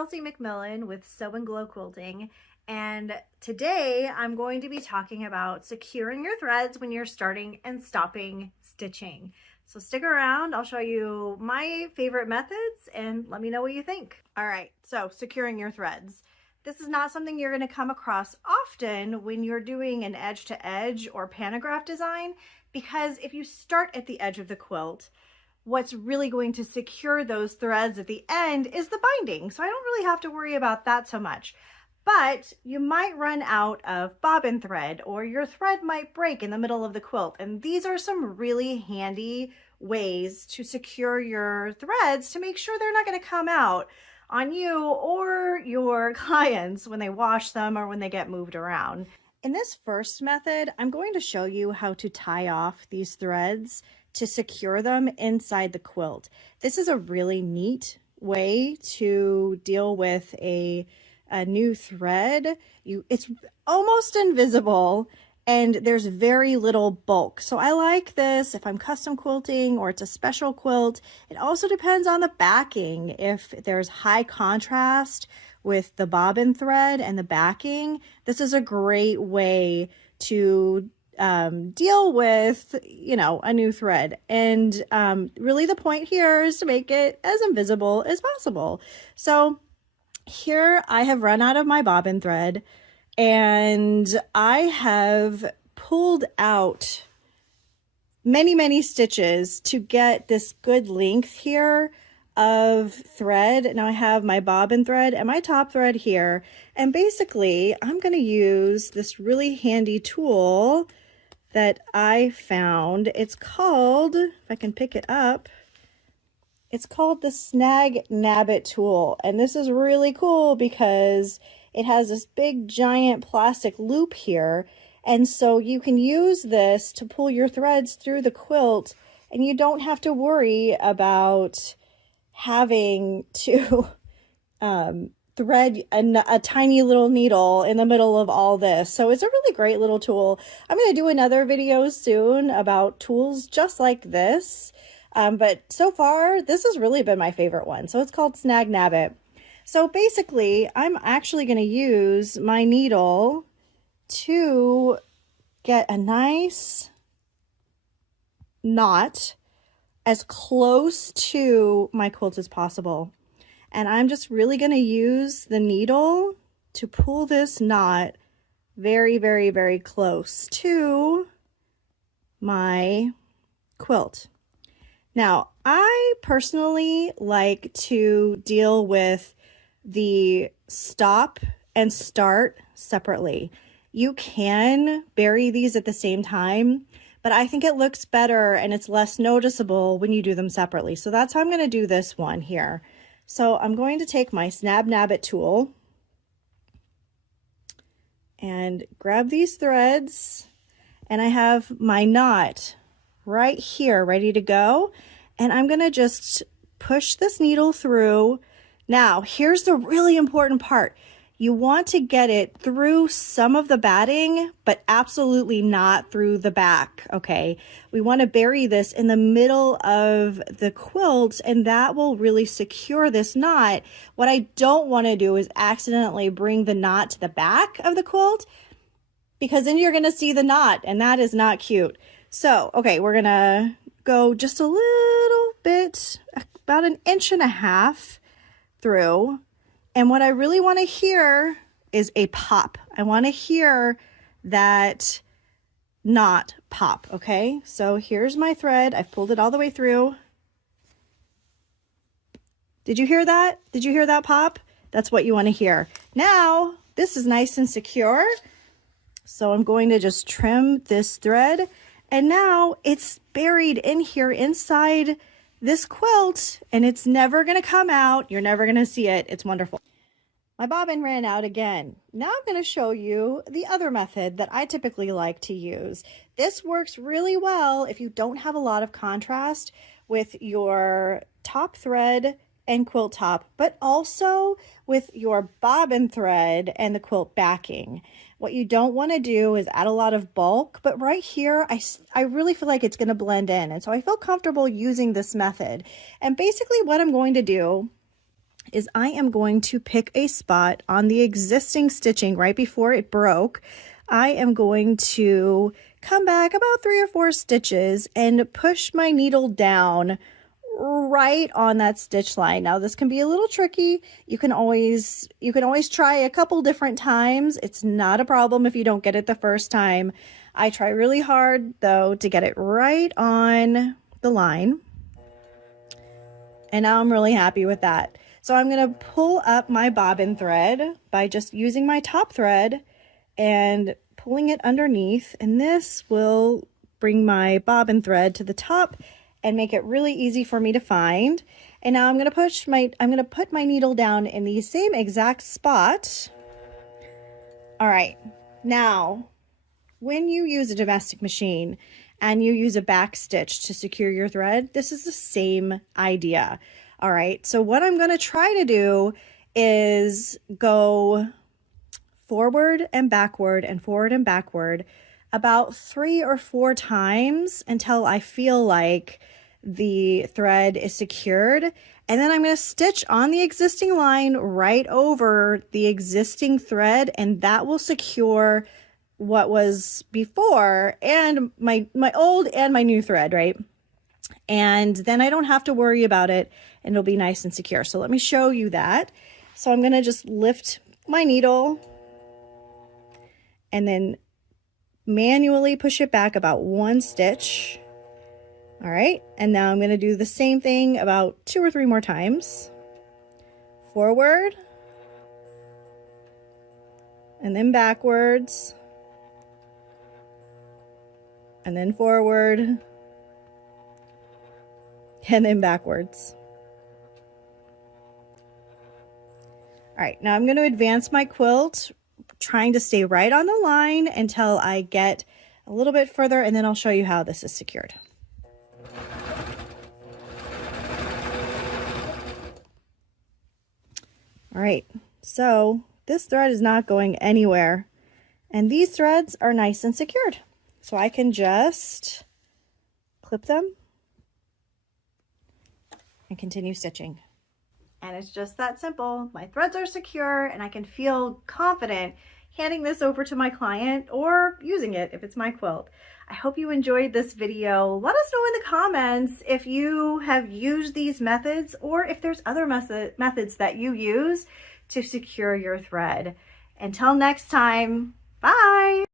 Chelsey McMillan with Sew and Glow Quilting, and today I'm going to be talking about securing your threads when you're starting and stopping stitching. So stick around, I'll show you my favorite methods and let me know what you think. All right, so securing your threads. This is not something you're going to come across often when you're doing an edge-to-edge or pantograph design, because if you start at the edge of the quilt, what's really going to secure those threads at the end is the binding. So I don't really have to worry about that so much. But you might run out of bobbin thread, or your thread might break in the middle of the quilt. And these are some really handy ways to secure your threads to make sure they're not going to come out on you or your clients when they wash them or when they get moved around. In this first method, I'm going to show you how to tie off these threads to secure them inside the quilt. This is a really neat way to deal with a new thread. It's almost invisible and there's very little bulk. So I like this if I'm custom quilting or it's a special quilt. It also depends on the backing. If there's high contrast with the bobbin thread and the backing, this is a great way to deal with, a new thread. And really the point here is to make it as invisible as possible. So here I have run out of my bobbin thread and I have pulled out many stitches to get this good length here of thread. Now I have my bobbin thread and my top thread here, and basically I'm going to use this really handy tool that I found. It's called, if I can pick it up, it's called the Snag Nabbit tool. And this is really cool because it has this big giant plastic loop here. And so you can use this to pull your threads through the quilt and you don't have to worry about having to thread a tiny little needle in the middle of all this. So it's a really great little tool. I'm going to do another video soon about tools just like this. But so far, this has really been my favorite one. So it's called Snag Nabbit. So basically, I'm actually going to use my needle to get a nice knot as close to my quilt as possible. And I'm just really going to use the needle to pull this knot very close to my quilt. Now, I personally like to deal with the stop and start separately. You can bury these at the same time, but I think it looks better and it's less noticeable when you do them separately. So that's how I'm going to do this one here. So I'm going to take my Snag Nabbit tool and grab these threads, and I have my knot right here ready to go. And I'm going to just push this needle through. Now, here's the really important part. You want to get it through some of the batting, but absolutely not through the back, okay? We want to bury this in the middle of the quilt, and that will really secure this knot. What I don't want to do is accidentally bring the knot to the back of the quilt, because then you're going to see the knot, and that is not cute. So, okay, we're going to go just a little bit, about 1.5 inches through. And what I really want to hear is a pop. I want to hear that knot pop, okay? So here's my thread. I've pulled it all the way through. Did you hear that? Did you hear that pop? That's what you want to hear. Now, this is nice and secure. So I'm going to just trim this thread. And now it's buried in here inside this quilt, and it's never going to come out. You're never going to see it. It's wonderful. My bobbin ran out again. Now I'm going to show you the other method that I typically like to use. This works really well if you don't have a lot of contrast with your top thread and quilt top, but also with your bobbin thread and the quilt backing. What you don't want to do is add a lot of bulk, but right here, I really feel like it's going to blend in. And so I feel comfortable using this method. And basically what I'm going to do is I am going to pick a spot on the existing stitching right before it broke. I am going to come back about 3 or 4 stitches and push my needle down right on that stitch line. Now this can be a little tricky. You can always try a couple different times. It's not a problem if you don't get it the first time. I try really hard though to get it right on the line. And now I'm really happy with that. So I'm going to pull up my bobbin thread by just using my top thread and pulling it underneath, and this will bring my bobbin thread to the top and make it really easy for me to find. And now I'm going to put my needle down in the same exact spot. All right. Now, when you use a domestic machine and you use a back stitch to secure your thread, this is the same idea. All right, so what I'm going to try to do is go forward and backward and forward and backward about 3 or 4 times until I feel like the thread is secured. And then I'm going to stitch on the existing line right over the existing thread, and that will secure what was before and my old and my new thread, right? And then I don't have to worry about it, and it'll be nice and secure. So let me show you that. So I'm going to just lift my needle and then manually push it back about 1 stitch. All right, and now I'm going to do the same thing about 2 or 3 more times. Forward and then backwards and then forward and then backwards. All right, now I'm going to advance my quilt, trying to stay right on the line until I get a little bit further, and then I'll show you how this is secured. All right, so this thread is not going anywhere, and these threads are nice and secured. So I can just clip them and continue stitching. And it's just that simple. My threads are secure and I can feel confident handing this over to my client or using it if it's my quilt. I hope you enjoyed this video. Let us know in the comments if you have used these methods or if there's other methods that you use to secure your thread. Until next time, bye!